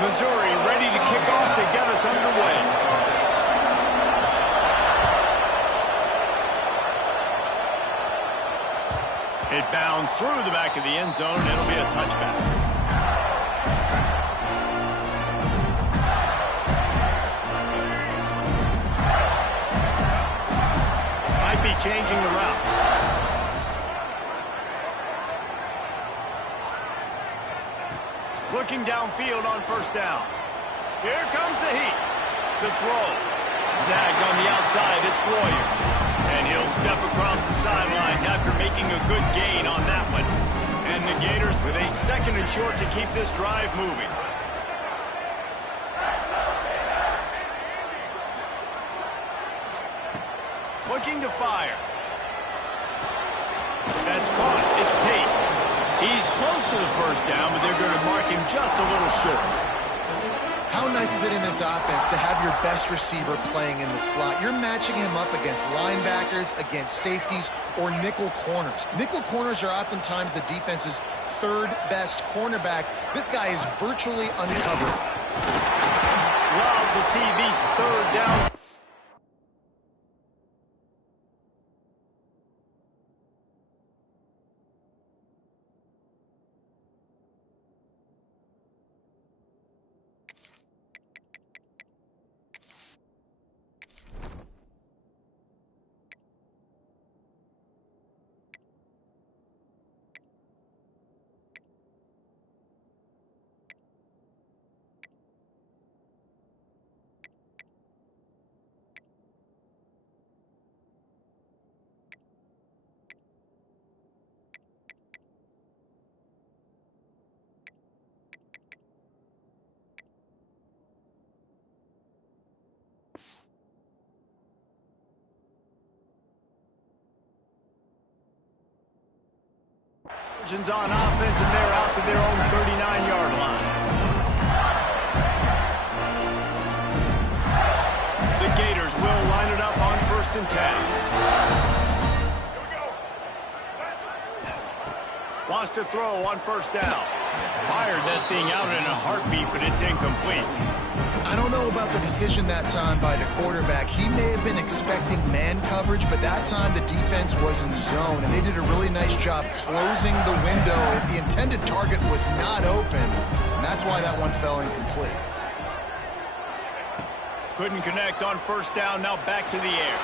Missouri ready to kick off to get us underway. It bounds through the back of the end zone. It'll be a touchback. Might be changing the route. Looking downfield on first down. Here comes the heat. The throw. Snagged on the outside. It's Royer. And he'll step across the sidelines after making a good gain on that one. And the Gators with a second and short to keep this drive moving. Looking to fire. That's caught. It's Tate. He's close to the first down, but they're going to mark him just a little short. How nice is it in this offense to have your best receiver playing in the slot? You're matching him up against linebackers, against safeties, or nickel corners. Nickel corners are oftentimes the defense's third best cornerback. This guy is virtually uncovered. Love to see these third down. On offense, and they're out to their own 39-yard line. The Gators will line it up on 1st and 10. Wants to throw on first down. Fired that thing out in a heartbeat, but it's incomplete. I don't know about the decision that time by the quarterback. He may have been expecting man coverage, but that time the defense was in zone, and they did a really nice job closing the window. The intended target was not open, and that's why that one fell incomplete. Couldn't connect on first down, now back to the air.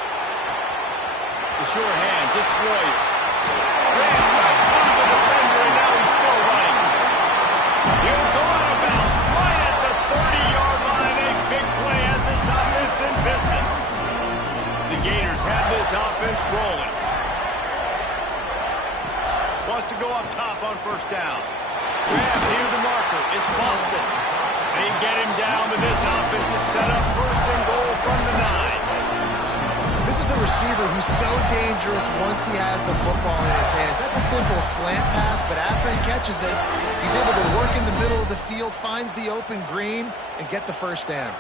The sure hands, it's Royer. Ran right through the defender, and now he's still running. He'll go out of bounds right at the 30-yard line. A big play as this offense in business. The Gators have this offense rolling. Wants to go up top on first down. Grab near the marker. It's Boston. They get him down, but this offense is set up 1st and goal from the 9. This is a receiver who's so dangerous once he has the football in his hands. That's a simple slant pass, but after he catches it, he's able to work in the middle of the field, finds the open green, and get the first down.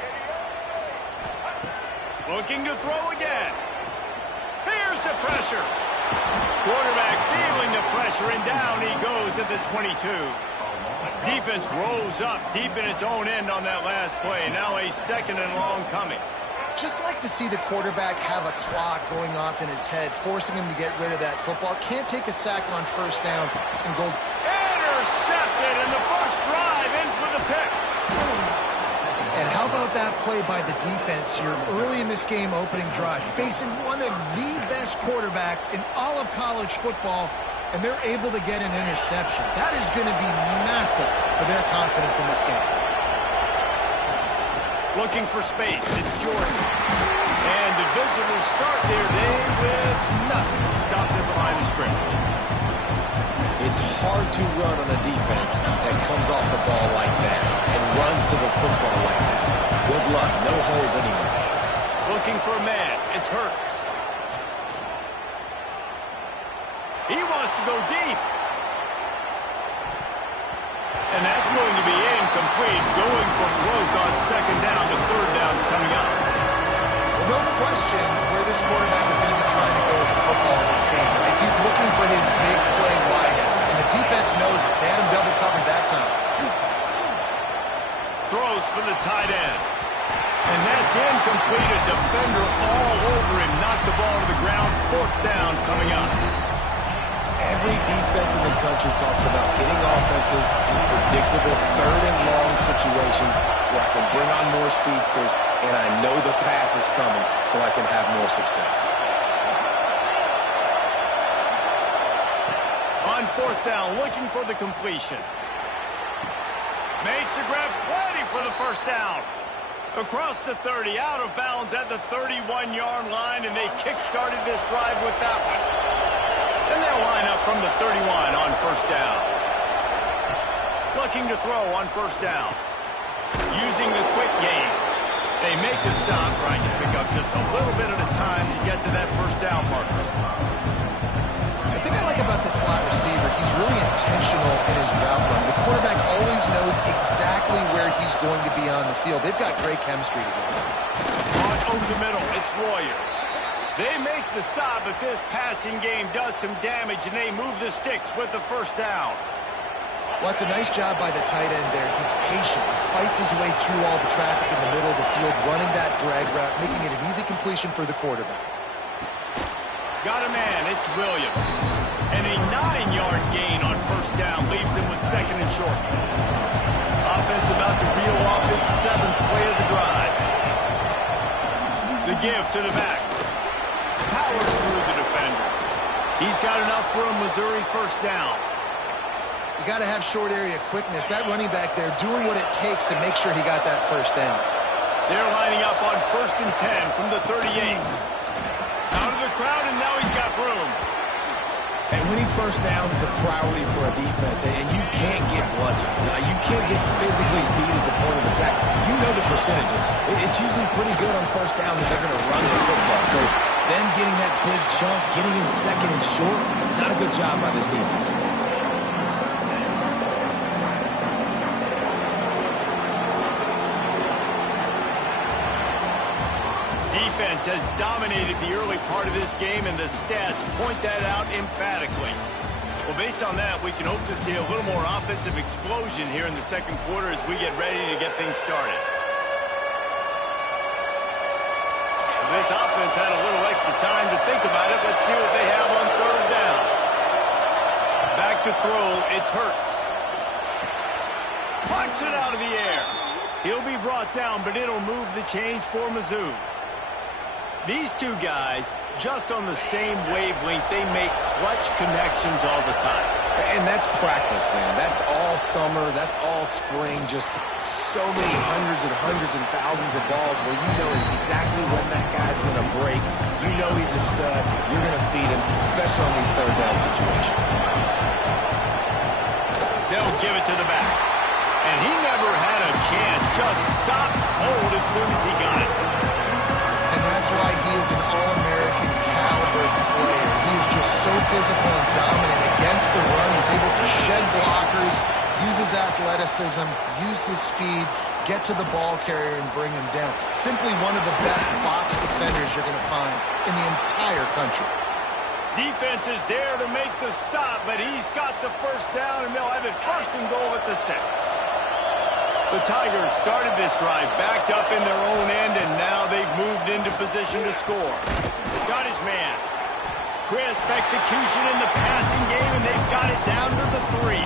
Looking to throw again. Here's the pressure. Quarterback feeling the pressure, and down he goes at the 22. Defense rose up deep in its own end on that last play. Now a 2nd and long coming. Just like to see the quarterback have a clock going off in his head, forcing him to get rid of that football. Can't take a sack on first down and go. Intercepted, and the first drive ends with a pick. And how about that play by the defense here early in this game opening drive, facing one of the best quarterbacks in all of college football, and they're able to get an interception. That is going to be massive for their confidence in this game. Looking for space, it's Jordan. And the visitors start their day with nothing. Stopped at the line of scrimmage. It's hard to run on a defense that comes off the ball like that and runs to the football like that. Good luck, no holes anywhere. Looking for a man, it's Hurts. He wants to go deep. And that's going to be incomplete. Going for broke on 2nd down. The 3rd down's coming up. Well, no question where this quarterback is going to be trying to go with the football in this game, right? He's looking for his big play wideout, and the defense knows it. They had him double covered that time. Throw goes for the tight end. And that's incomplete. A defender all over him. Knocked the ball to the ground. 4th down coming up. Every defense in the country talks about getting offenses in predictable 3rd and long situations where I can bring on more speedsters and I know the pass is coming so I can have more success. On 4th down, looking for the completion. Makes the grab, plenty for the 1st down. Across the 30, out of bounds at the 31-yard line, and they kick-started this drive with that one. And they'll line up from the 31 on 1st down. Looking to throw on 1st down. Using the quick game. They make the stop, trying to pick up just a little bit at a time to get to that 1st down marker. The thing I like about the slot receiver, he's really intentional in his route run. The quarterback always knows exactly where he's going to be on the field. They've got great chemistry together. On over the middle, it's Royer. They make the stop, but this passing game does some damage, and they move the sticks with the 1st down. Well, it's a nice job by the tight end there. He's patient. He fights his way through all the traffic in the middle of the field, running that drag route, making it an easy completion for the quarterback. Got a man, it's Williams. And a 9-yard gain on 1st down leaves him with 2nd and short. Offense about to reel off its 7th play of the drive. The give to the back. Powers through the defender. He's got enough for a Missouri 1st down. You got to have short area quickness. That running back there doing what it takes to make sure he got that 1st down. They're lining up on 1st and 10 from the 38. Out of the crowd, and now he's got room. And winning 1st downs is a priority for a defense, and you can't get bludgeoned. You can't get physically beat at the point of attack. You know the percentages. It's usually pretty good on 1st down that they're going to run the football. So them getting that big chunk, getting in 2nd and short, not a good job by this defense. Defense has dominated the early part of this game, and the stats point that out emphatically. Well, based on that, we can hope to see a little more offensive explosion here in the 2nd quarter as we get ready to get things started. This offense had a little extra time to think about it. Let's see what they have on 3rd down. Back to throw, it's Hurts. Plucks it out of the air. He'll be brought down, but it'll move the chains for Mizzou. These two guys, just on the same wavelength, they make clutch connections all the time. And that's practice, man. That's all summer. That's all spring. Just so many hundreds and thousands of balls where you know exactly when that guy's going to break. You know he's a stud. You're going to feed him, especially on these 3rd down situations. They'll give it to the back. And he never had a chance. Just stopped cold as soon as he got it. And that's why he is an All-American caliber player. He is just so physical and dominant against the run. He's able to shed blockers, use his athleticism, use his speed, get to the ball carrier and bring him down. Simply one of the best box defenders you're going to find in the entire country. Defense is there to make the stop, but he's got the 1st down, and they'll have it 1st and goal at the 6. The Tigers started this drive backed up in their own end, and now they've moved into position to score. Got his man. Crisp execution in the passing game, and they've got it down to the 3.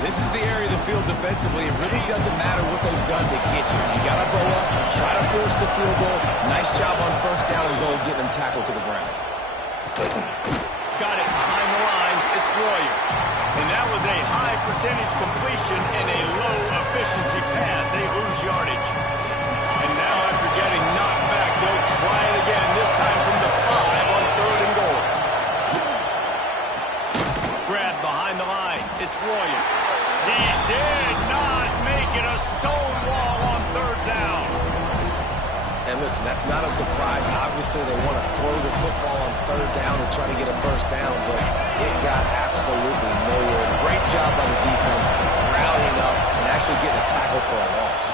This is the area of the field defensively. It really doesn't matter what they've done to get here. You got to go up, try to force the field goal. Nice job on 1st down and goal, getting them tackled to the ground. Got it behind the line. It's Royer. And that was a high percentage completion and a low efficiency pass. They lose yardage. And now after getting knocked back, they'll try it again, this time from the 5 on 3rd and goal. Grab behind the line. It's Royer. He did not make it a stone wall on 3rd down. And listen, that's not a surprise. Obviously, they want to throw the football on 3rd down and try to get a 1st down, but it got absolutely nowhere. Great job by the defense, rallying up and actually getting a tackle for a loss.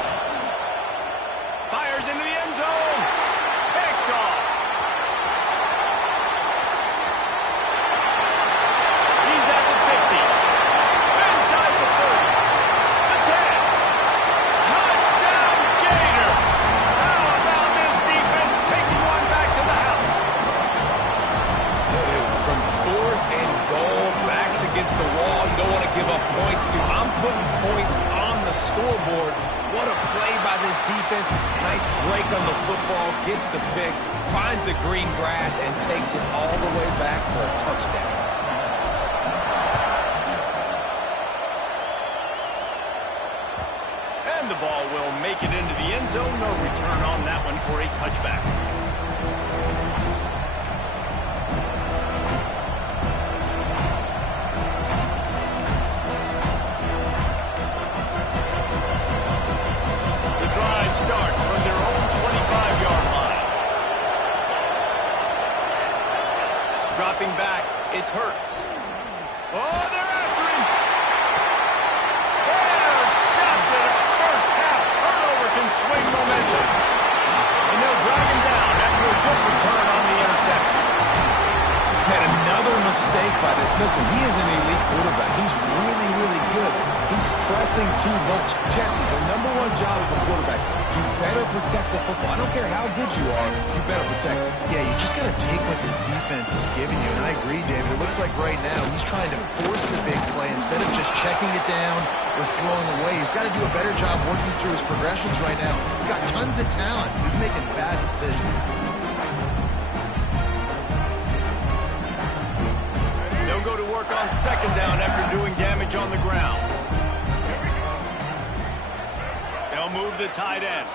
Fires into the end zone. Picked off. He's at the 50. Inside the 30. The 10. scoreboard. What a play by this defense. Nice break on the football, gets the pick, finds the green grass, and takes it all the way back for a touchdown. And the ball will make it into the end zone. No return on that one for a touchback. Starts from their own 25-yard line. Dropping back, it's Hurts. Oh, they're after him. Intercepted. A first-half turnover can swing momentum. And they'll drag him down after a good return on the interception. Man, another mistake by this. Listen, he is an elite quarterback. He's really, really good. He's pressing too much. Jesse, the #1 job of a quarterback, you better protect the football. I don't care how good you are, you better protect it. Yeah, you just got to take what the defense is giving you. And I agree, David. It looks like right now he's trying to force the big play instead of just checking it down or throwing away. He's got to do a better job working through his progressions right now. He's got tons of talent. He's making bad decisions. They'll go to work on second down after doing damage on the ground. They'll move the tight end.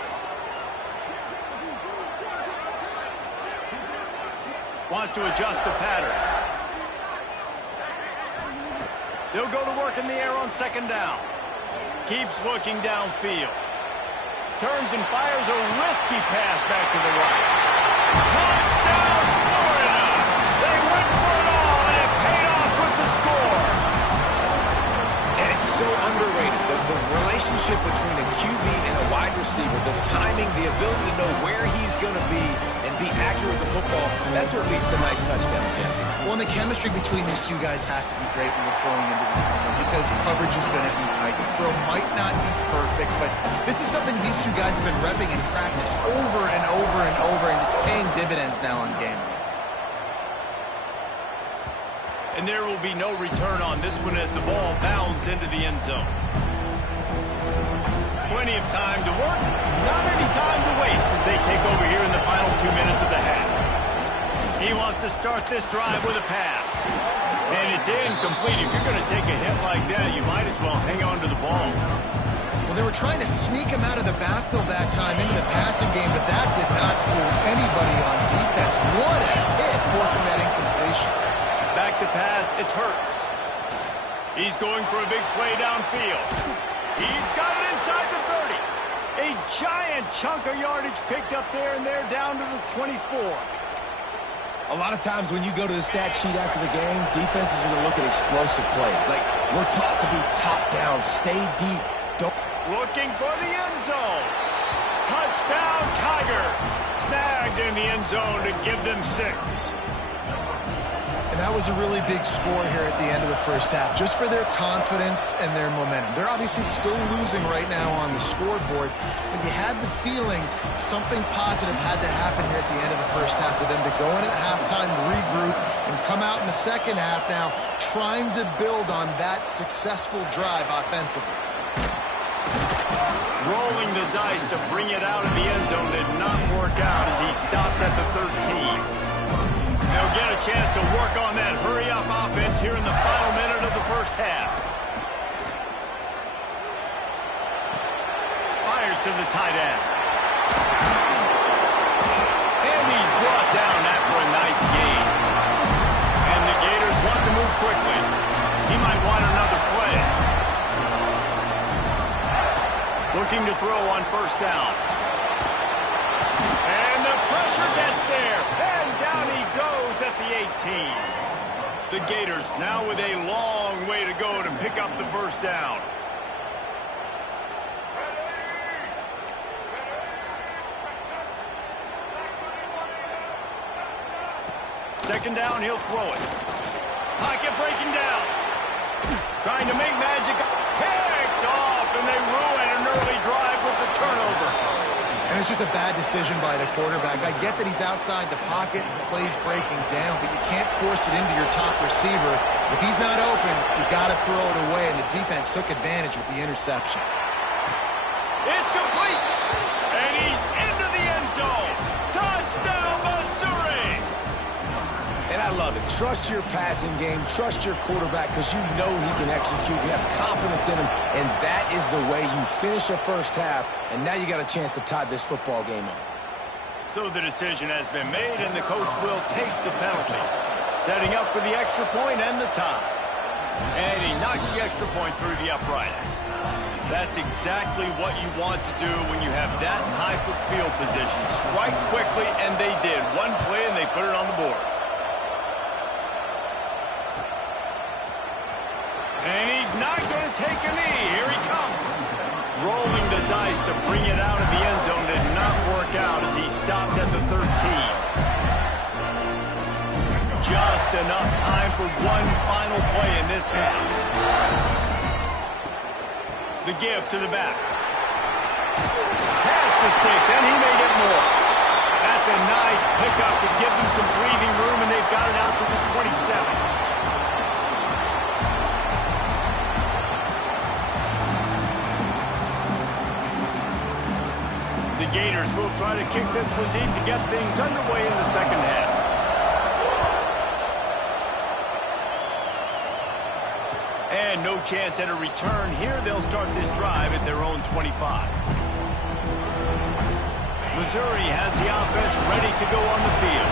Wants to adjust the pattern. They'll go to work in the air on second down. Keeps looking downfield. Turns and fires a risky pass back to the right. Touchdown, Florida! They went for it all, and it paid off with the score. And it's so underrated. The relationship between a QB and a wide receiver, the timing, the ability to know where he's going to be and be accurate with the football, that's what leads to nice touchdowns, Jesse. Well, and the chemistry between these two guys has to be great when you're throwing into the end zone because coverage is going to be tight. The throw might not be perfect, but this is something these two guys have been repping in practice over and over and over, and it's paying dividends now on game day. And there will be no return on this one as the ball bounds into the end zone. Plenty of time to work, not any time to waste as they take over here in the final 2 minutes of the half. He wants to start this drive with a pass. And it's incomplete. If you're going to take a hit like that, you might as well hang on to the ball. Well, they were trying to sneak him out of the backfield that time into the passing game, but that did not fool anybody on defense. What a hit, forcing that incompletion. Back to pass, it's Hurts. He's going for a big play downfield. He's got it inside the 30. A giant chunk of yardage picked up there, and they're down to the 24. A lot of times when you go to the stat sheet after the game, defenses are going to look at explosive plays. Like, we're taught to be top down, stay deep. Don't. Looking for the end zone. Touchdown, Tigers. Snagged in the end zone to give them 6. And that was a really big score here at the end of the first half, just for their confidence and their momentum. They're obviously still losing right now on the scoreboard, but you had the feeling something positive had to happen here at the end of the first half for them to go in at halftime, regroup, and come out in the second half now trying to build on that successful drive offensively. Rolling the dice to bring it out of the end zone did not work out as he stopped at the 13. They'll get a chance to work on that hurry-up offense here in the final minute of the first half. Fires to the tight end. And he's brought down after a nice gain. And the Gators want to move quickly. He might want another play. Looking to throw on first down. And the pressure gets there. And down he goes at the 18. The Gators now with a long way to go to pick up the first down. Second down, he'll throw it. Pocket breaking down. Trying to make magic. Picked off, and they ruin an early drive with the turnover. And it's just a bad decision by the quarterback. I get that he's outside the pocket and the play's breaking down, but you can't force it into your top receiver. If he's not open, you got to throw it away, and the defense took advantage with the interception. It's complete. And he's into the end zone. Touchdown, Missouri. And I love it. Trust your passing game. Trust your quarterback because you know he can execute. You have confidence in him, and that is the way you finish a first half, and now you got a chance to tie this football game up. So the decision has been made, and the coach will take the penalty. Setting up for the extra point and the tie. And he knocks the extra point through the uprights. That's exactly what you want to do when you have that type of field position. Strike quickly, and they did. One play, and they put it on the board. And he's not going to take a knee. Here he comes. Rolling the dice to bring it out of the end zone did not work out as he stopped at the 13. Just enough time for one final play in this half. The give to the back. Pass the sticks, and he may get more. That's a nice pickup to give them some breathing room, and they've got it out to the 27. The Gators will try to kick this one deep to get things underway in the second half. And no chance at a return here. They'll start this drive at their own 25. Missouri has the offense ready to go on the field.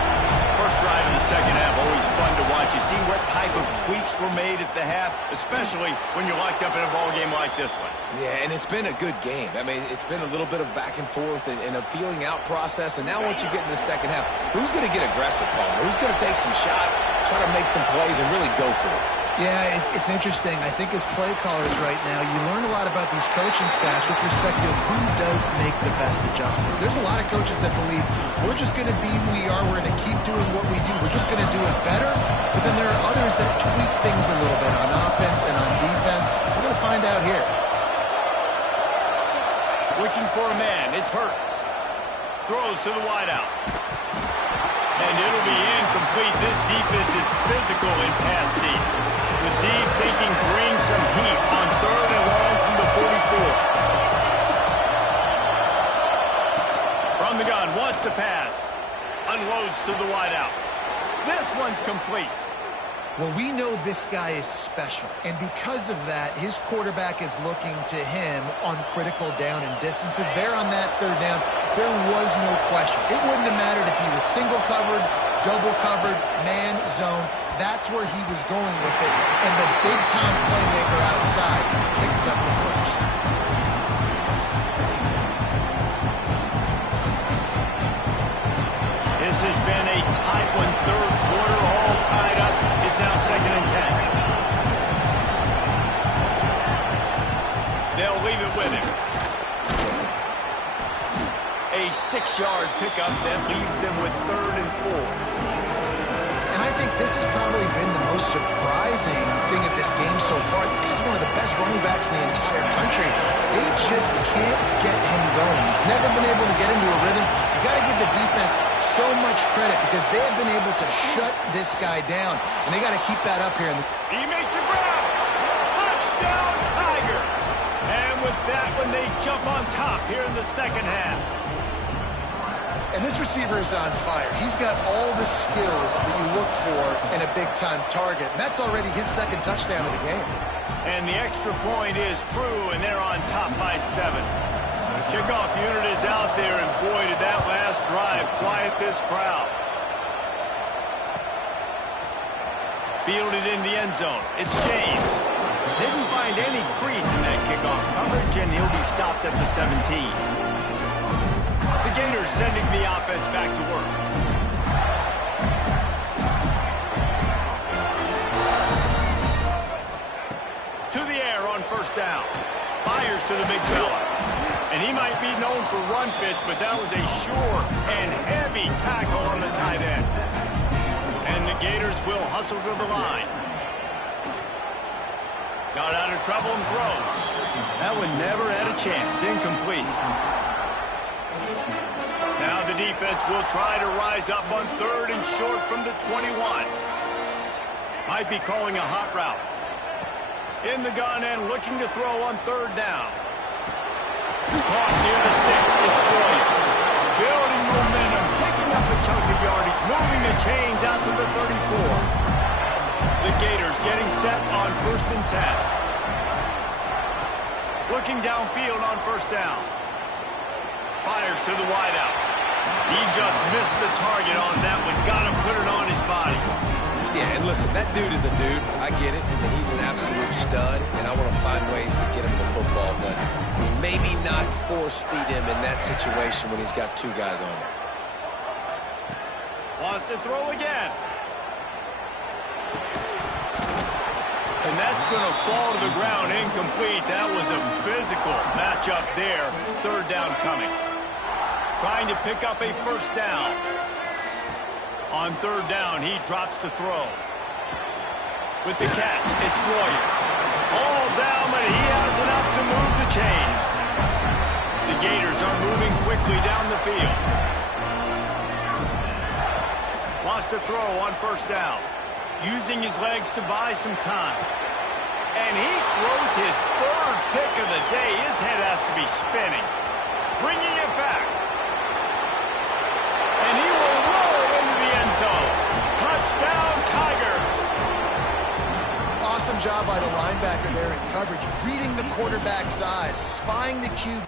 First drive of the second half, always fun to watch. You see what type of tweaks were made at the half, especially when you're locked up in a ball game like this one. Yeah, and it's been a good game. I mean, it's been a little bit of back and forth and a feeling out process. And now once you get in the second half, who's going to get aggressive, Paul? Who's going to take some shots, try to make some plays, and really go for it? Yeah, it's interesting. I think as play callers right now, you learn a lot about these coaching staffs with respect to who does make the best adjustments. There's a lot of coaches that believe we're just going to be who we are. We're going to keep doing what we do. We're just going to do it better. But then there are others that tweak things a little bit on offense and on defense. We're going to find out here. Looking for a man. It's Hurts. Throws to the wideout. And it'll be incomplete. This defense is physical in pass deep. The deep thinking brings some heat on third and long from the 44. From the gun, wants to pass. Unloads to the wideout. This one's complete. Well, we know this guy is special, and because of that, his quarterback is looking to him on critical down and distances. There on that third down, there was no question. It wouldn't have mattered if he was single covered, double covered, man, zone. That's where he was going with it, and the big-time playmaker outside picks up the first. This has been a tight one. Third quarter, all tied up. Is now 2nd and 10. They'll leave it with him. A 6-yard pickup that leaves them with 3rd and 4. And I think this has probably been the most surprising thing of this game so far. This guy's one of the best running backs in the entire country. They just can't get him going. He's never been able to get into a rhythm. You got to give the defense so much credit because they have been able to shut this guy down, and they got to keep that up here. He makes a grab. Touchdown, Tigers. And with that one, they jump on top here in the second half. And this receiver is on fire. He's got all the skills that you look for in a big-time target, and that's already his 2nd touchdown of the game. And the extra point is true, and they're on top by 7. The kickoff unit is out there, and boy, did that last drive quiet this crowd. Fielded in the end zone. It's James. Didn't find any crease in that kickoff coverage, and he'll be stopped at the 17. The Gators sending the offense back to work. To the air on first down. Fires to the big fella. And he might be known for run fits, but that was a sure and heavy tackle on the tight end. And the Gators will hustle to the line. Got out of trouble and throws. That one never had a chance. Incomplete. Now the defense will try to rise up on 3rd and short from the 21. Might be calling a hot route. In the gun and looking to throw on 3rd down. Caught near the sticks. It's Williams. Building momentum, picking up a chunk of yardage, moving the chains out to the 34. The Gators getting set on 1st and 10. Looking downfield on 1st down. Fires to the wideout. He just missed the target on that one. Got to put it on his body. Yeah, and listen, that dude is a dude. I get it. He's an absolute stud, and I want to find ways to get him the football, but maybe not force feed him in that situation when he's got 2 guys on him. Wants to throw again. And that's going to fall to the ground incomplete. That was a physical matchup there. 3rd down coming. Trying to pick up a 1st down. On 3rd down, he drops to throw. With the catch, it's Royer. All down, but he has enough to move the chains. The Gators are moving quickly down the field. Wants to throw on 1st down. Using his legs to buy some time. And he throws his 3rd pick of the day. His head has to be spinning. Bringing it back. And he will roll into the end zone. Touchdown, Tigers. Awesome job by the linebacker there in coverage, reading the quarterback's eyes, spying the QB.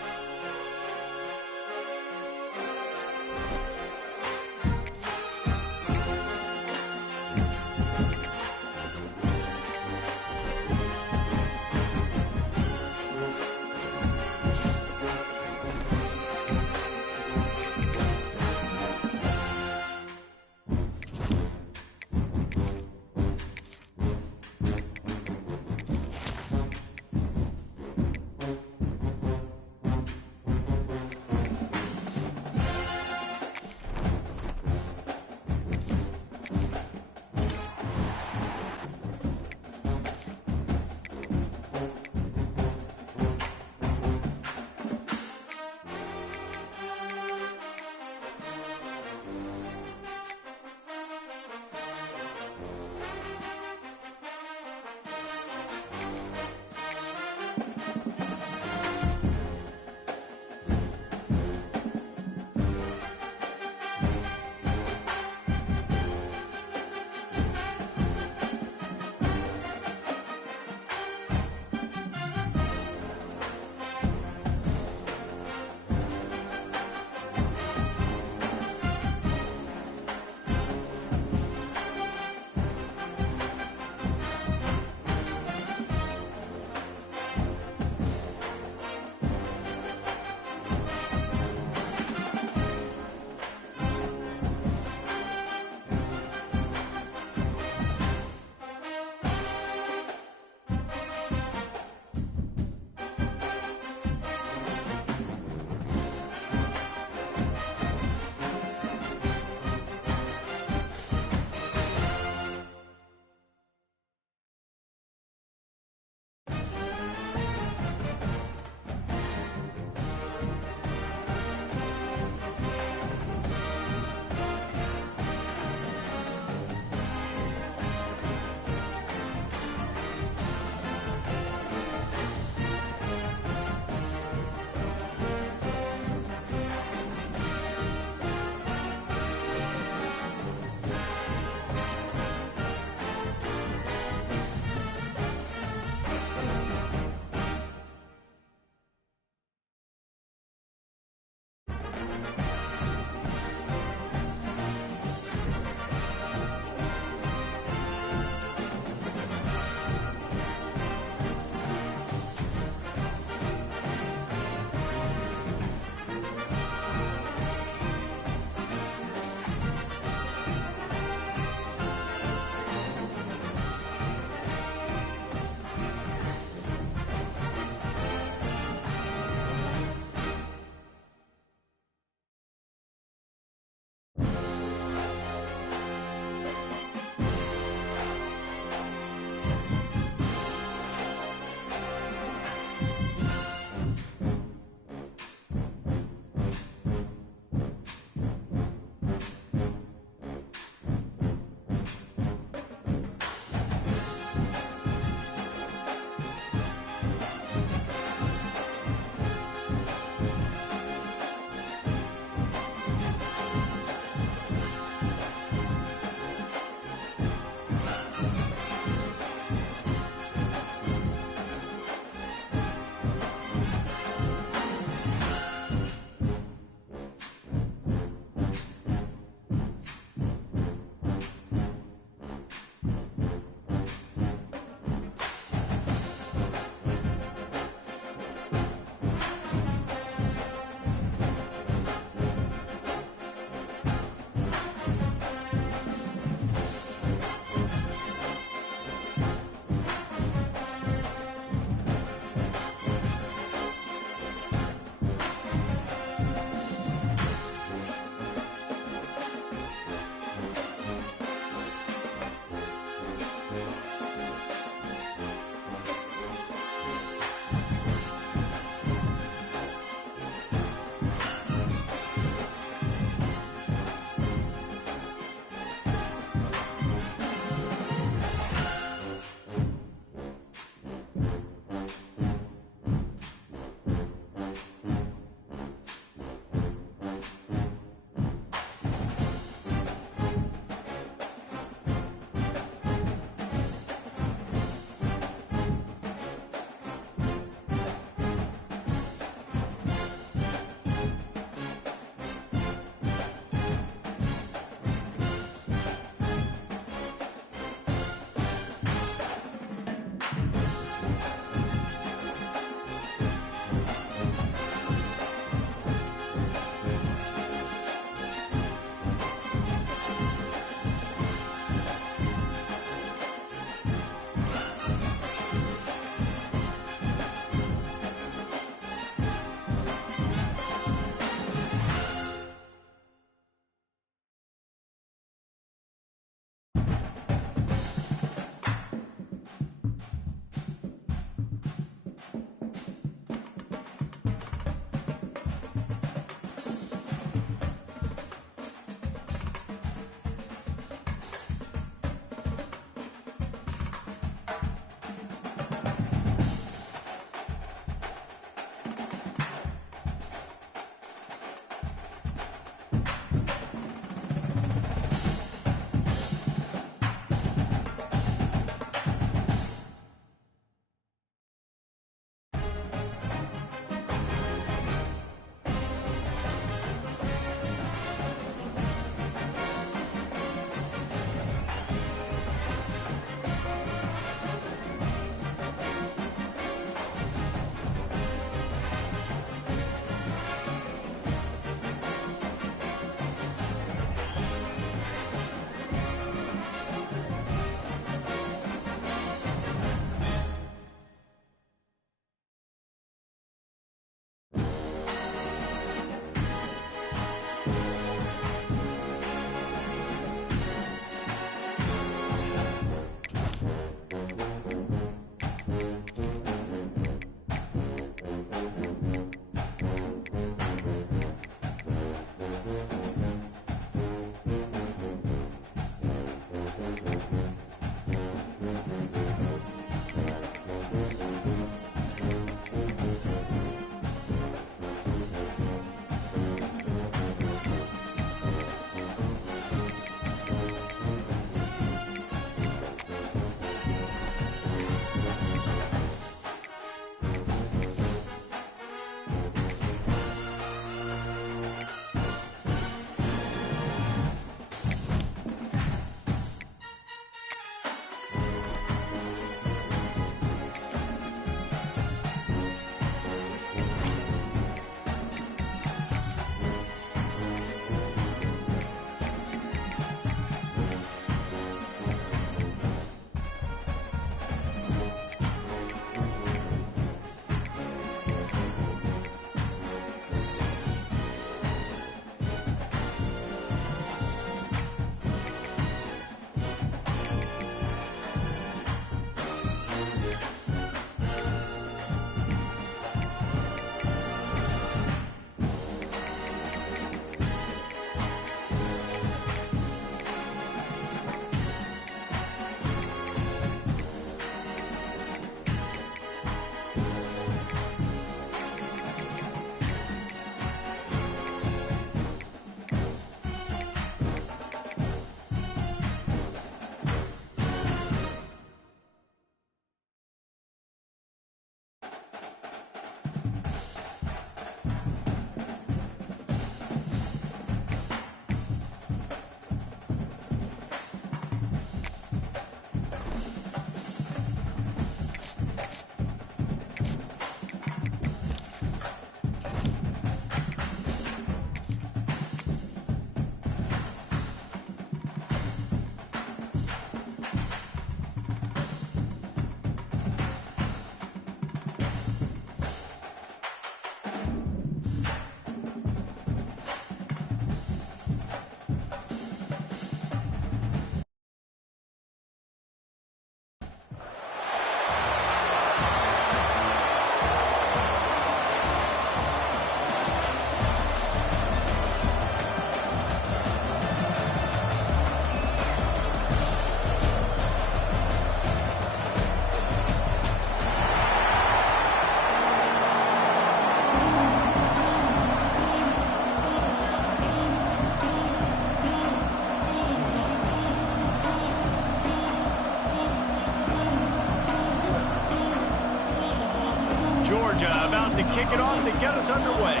Georgia about to kick it off to get us underway.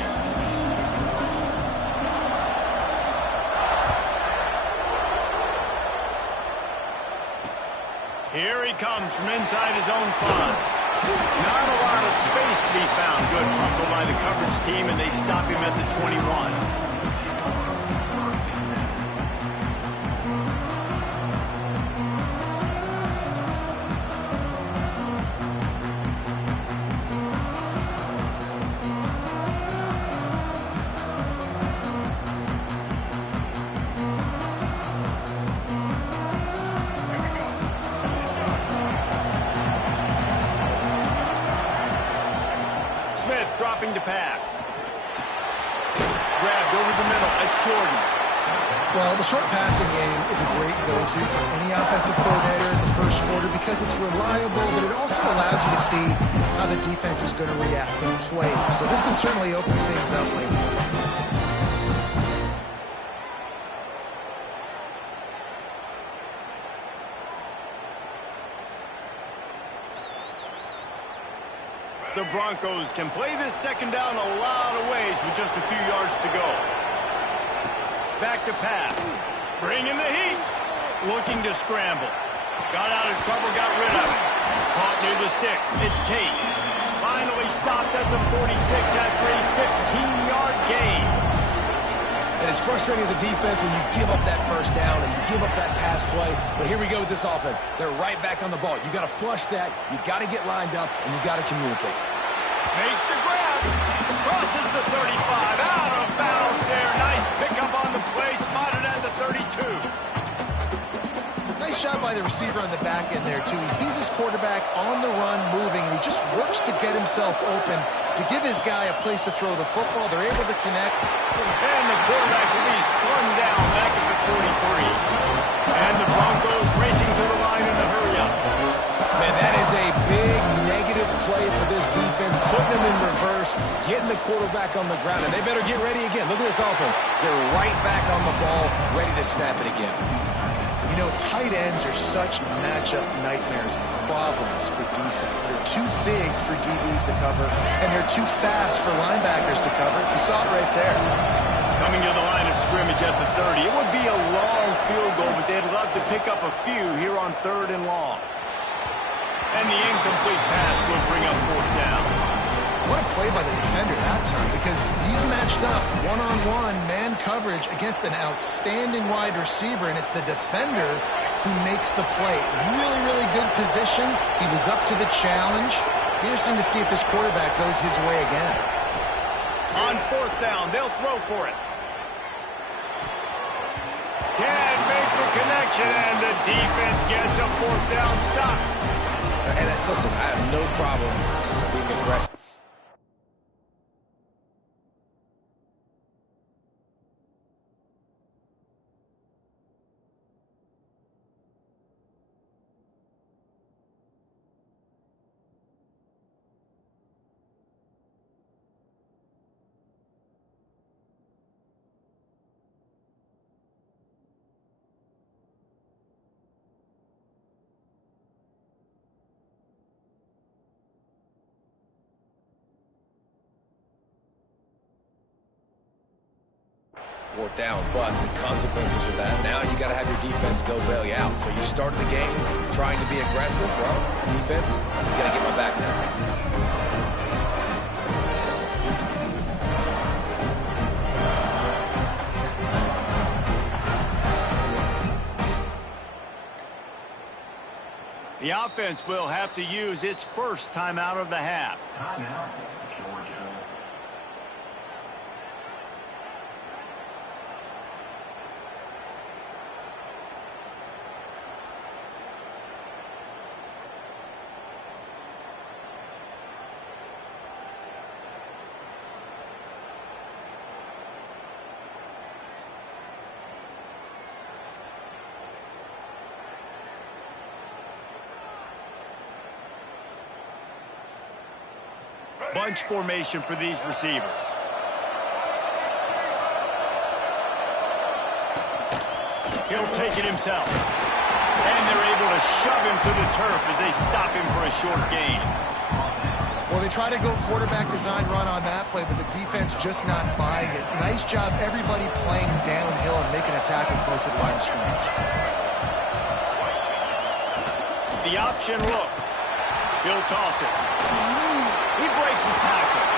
Here he comes from inside his own 5. Not a lot of space to be found. Good hustle by the coverage team, and they stop him at the 21. Dropping to pass. Grabbed over the middle. It's Jordan. Well, the short passing game is a great go-to for any offensive coordinator in the first quarter because it's reliable, but it also allows you to see how the defense is going to react and play. So this can certainly open things up late. The Broncos can play this second down a lot of ways with just a few yards to go. Back to pass. Bringing the heat. Looking to scramble. Got out of trouble, got rid of it. Caught near the sticks. It's Tate. Finally stopped at the 46 after a 15-yard gain. And it's frustrating as a defense when you give up that first down and you give up that pass play. But here we go with this offense. They're right back on the ball. You got to flush that. You got to get lined up, and you got to communicate. Makes the grab. Crosses the 35. Out of bounds there. Nice pickup on the play. Spotted at the 32. Nice job by the receiver on the back end there, too. He sees his quarterback on the run moving, and he just works to get himself open to give his guy a place to throw the football. They're able to connect. And the quarterback will be slung down back at the 43. And the Broncos racing to the line in a hurry up. Man, that is a big negative play for this defense, putting them in reverse, getting the quarterback on the ground, and they better get ready again. Look at this offense. They're right back on the ball, ready to snap it again. You know, tight ends are such matchup nightmares, problems for defense. They're too big for DBs to cover, and they're too fast for linebackers to cover. You saw it right there. Coming to the line of scrimmage at the 30. It would be a long field goal, but they'd love to pick up a few here on 3rd and long. And the incomplete pass will bring up 4th down. What a play by the defender that time, because he's matched up one-on-one man coverage against an outstanding wide receiver, and it's the defender who makes the play. Really, really good position. He was up to the challenge. Interesting to see if this quarterback goes his way again. On 4th down, they'll throw for it. Can't make the connection, and the defense gets a 4th down stop. And listen, I have no problem being aggressive. Fourth down, but the consequences of that, now you got to have your defense go bail you out. So you started the game trying to be aggressive. Well, defense, you got to get my back now. The offense will have to use its first timeout of the half. Timeout, Georgia. Bunch formation for these receivers. He'll take it himself. And they're able to shove him to the turf as they stop him for a short gain. Well, they try to go quarterback design run on that play, but the defense just not buying it. Nice job, everybody playing downhill and making a tackle close to the line of scrimmage. The option look. He'll toss it. He breaks a tackle.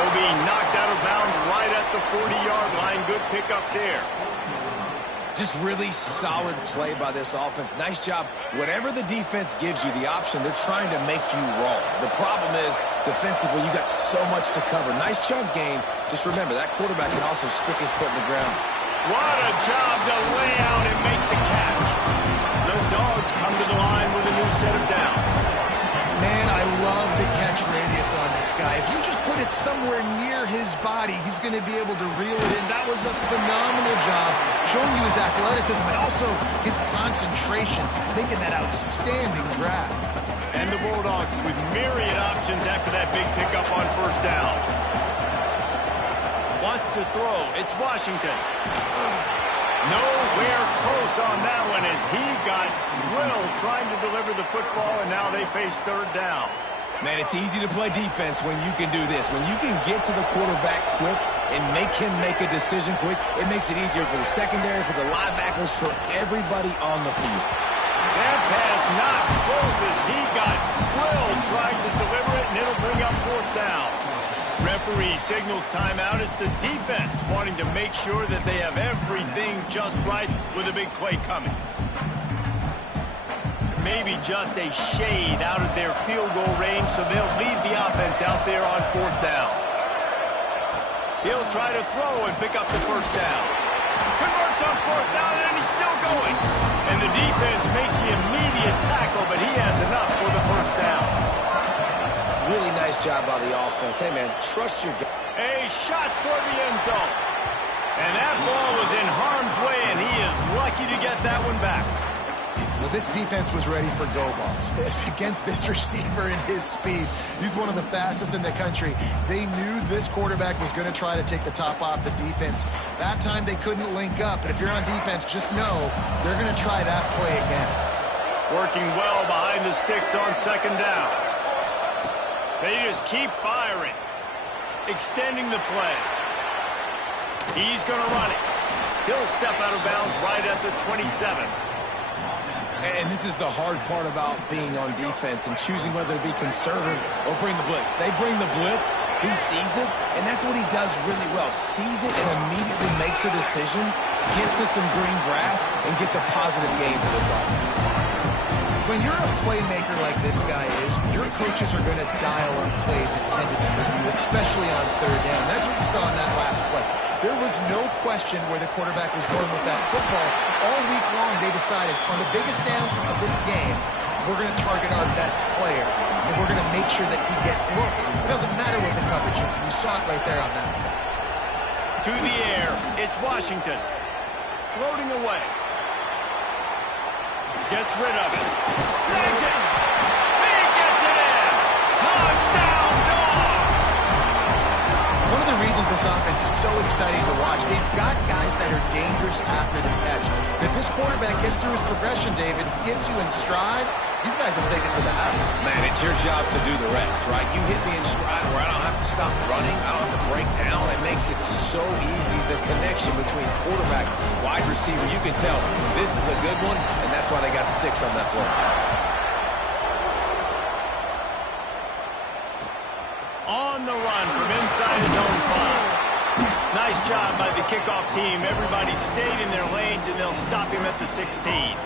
He'll be knocked out of bounds right at the 40-yard line. Good pickup there. Just really solid play by this offense. Nice job. Whatever the defense gives you the option, they're trying to make you roll. The problem is, defensively, you got so much to cover. Nice chunk gain. Just remember, that quarterback can also stick his foot in the ground. What a job to lay out and make the catch. The Dogs come to the line with a new set of downs. Man, I love the catch radius on this guy. If you just put it somewhere near his body, he's going to be able to reel it in. That was a phenomenal job, showing you his athleticism and also his concentration, making that outstanding grab. And the Bulldogs with myriad options after that big pickup on first down. Wants to throw. It's Washington. Nowhere close on that one as he got drilled trying to deliver the football, and now they face third down. Man, it's easy to play defense when you can do this. When you can get to the quarterback quick and make him make a decision quick, it makes it easier for the secondary, for the linebackers, for everybody on the field. That pass not close as he got drilled trying to deliver it, and it'll bring up fourth down. Referee signals timeout. It's the defense wanting to make sure that they have everything just right with a big play coming. Maybe just a shade out of their field goal range, so they'll leave the offense out there on fourth down. He'll try to throw and pick up the first down. Converts on fourth down, and he's still going. And the defense makes the immediate tackle, but he has enough for the first down. Really nice job by the offense. Hey, man, trust your guy. A shot toward the end zone. And that ball was in harm's way, and he is lucky to get that one back. Well, this defense was ready for go balls. Against this receiver and his speed, he's one of the fastest in the country. They knew this quarterback was going to try to take the top off the defense. That time they couldn't link up, but if you're on defense, just know they're going to try that play again. Working well behind the sticks on second down. They just keep firing, extending the play. He's going to run it. He'll step out of bounds right at the 27. And this is the hard part about being on defense and choosing whether to be conservative or bring the blitz. They bring the blitz, he sees it, and that's what he does really well. Sees it and immediately makes a decision, gets to some green grass, and gets a positive gain for this offense. When you're a playmaker like this guy is, your coaches are going to dial up plays intended for you, especially on third down. That's what you saw in that last play. There was no question where the quarterback was going with that football. All week long, they decided on the biggest downs of this game, we're going to target our best player, and we're going to make sure that he gets looks. It doesn't matter what the coverage is, and you saw it right there on that. To the air, it's Washington. Floating away. Gets rid of it. Snags it. He gets it in. Touchdown, Dogs! One of the reasons this offense is so exciting to watch, they've got guys that are dangerous after the catch. And if this quarterback gets through his progression, David, gets you in stride, these guys will take it to the house. Man, it's your job to do the rest, right? You hit me in stride where I don't have to stop running. I don't have to break down. It makes it so easy. The connection between quarterback, wide receiver, you can tell this is a good one, and that's why they got 6 on that play. On the run from inside his own 5. Nice job by the kickoff team. Everybody stayed in their lanes, and they'll stop him at the 16.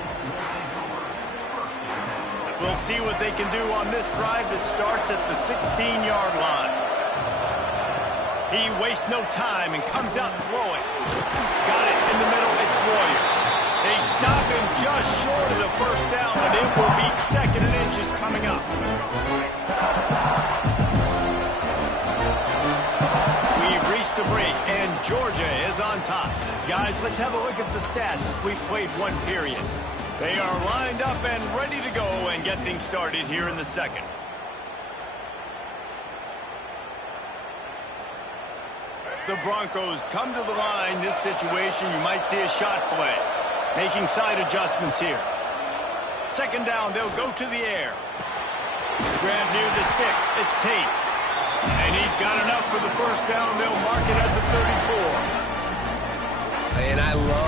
We'll see what they can do on this drive that starts at the 16-yard line. He wastes no time and comes out throwing. Got it in the middle. It's Royer. They stop him just short of the first down, but it will be 2nd and inches coming up. We've reached the break, and Georgia is on top. Guys, let's have a look at the stats as we've played one period. They are lined up and ready to go and get things started here in the second. The Broncos come to the line. This situation, you might see a shot play. Making side adjustments here. Second down, they'll go to the air. Grab near the sticks. It's Tate. And he's got enough for the first down. They'll mark it at the 34. And I love